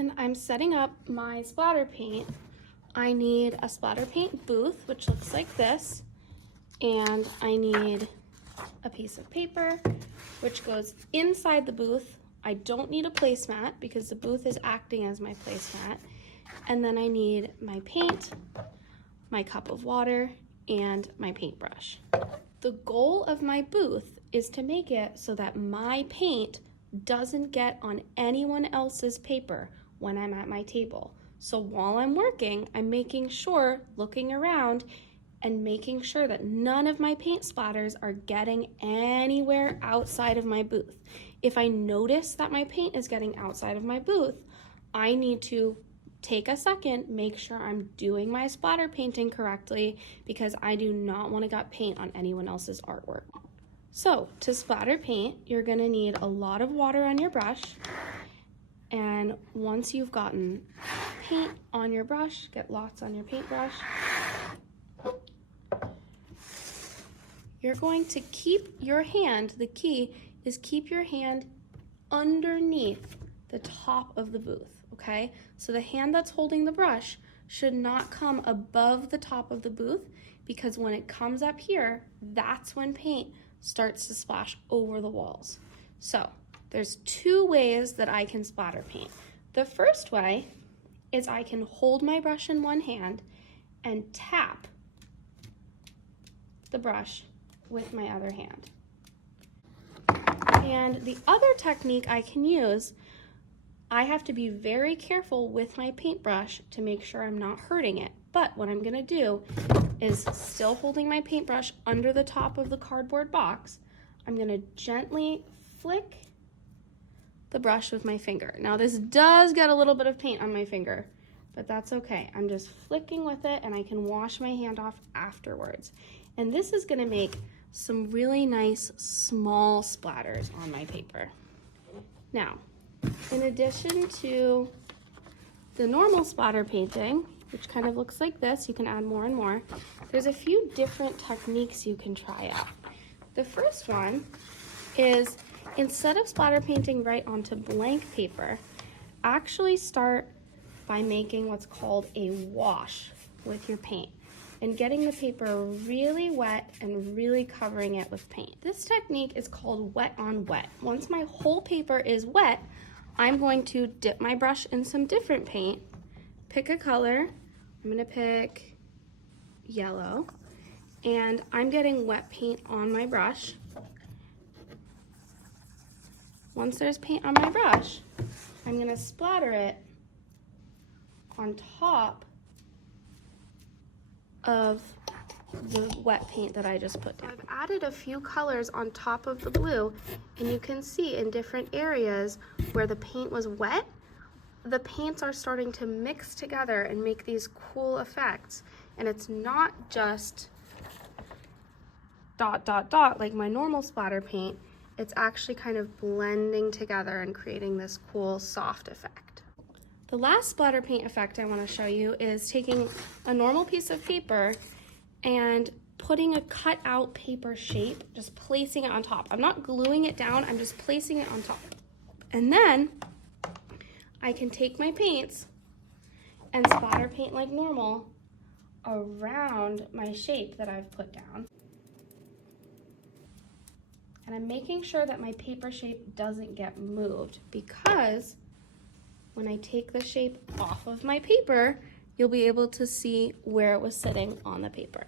when I'm setting up my splatter paint, I need a splatter paint booth, which looks like this, and I need a piece of paper, which goes inside the booth. I don't need a placemat because the booth is acting as my placemat. And then I need my paint, my cup of water, and my paintbrush. The goal of my booth is to make it so that my paint doesn't get on anyone else's paper when I'm at my table. So while I'm working, I'm making sure, looking around, and making sure that none of my paint splatters are getting anywhere outside of my booth. If I notice that my paint is getting outside of my booth, I need to take a second, make sure I'm doing my splatter painting correctly, because I do not want to get paint on anyone else's artwork. So to splatter paint, you're gonna need a lot of water on your brush, and once you've gotten paint on your brush, get lots on your paintbrush, you're going to keep your hand, the key is keep your hand underneath the top of the booth, okay? So the hand that's holding the brush should not come above the top of the booth, because when it comes up here, that's when paint starts to splash over the walls. So there's two ways that I can splatter paint. The first way is I can hold my brush in one hand and tap the brush with my other hand. And the other technique I can use, I have to be very careful with my paintbrush to make sure I'm not hurting it. But what I'm gonna do is, still holding my paintbrush under the top of the cardboard box, I'm gonna gently flick the brush with my finger. Now this does get a little bit of paint on my finger, but that's okay. I'm just flicking with it, and I can wash my hand off afterwards. And this is gonna make some really nice small splatters on my paper. Now, in addition to the normal splatter painting, which kind of looks like this, you can add more and more, there's a few different techniques you can try out. The first one is, instead of splatter painting right onto blank paper, actually start by making what's called a wash with your paint and getting the paper really wet and really covering it with paint. This technique is called wet on wet. Once my whole paper is wet, I'm going to dip my brush in some different paint, pick a color. I'm gonna pick yellow, and I'm getting wet paint on my brush. Once there's paint on my brush, I'm gonna splatter it on top of the wet paint that I just put down. I've added a few colors on top of the blue, and you can see in different areas where the paint was wet, the paints are starting to mix together and make these cool effects. And it's not just dot, dot, dot like my normal splatter paint. It's actually kind of blending together and creating this cool soft effect. The last splatter paint effect I want to show you is taking a normal piece of paper and putting a cut out paper shape, just placing it on top. I'm not gluing it down, I'm just placing it on top. And then I can take my paints and splatter paint like normal around my shape that I've put down. And I'm making sure that my paper shape doesn't get moved, because when I take the shape off of my paper, you'll be able to see where it was sitting on the paper.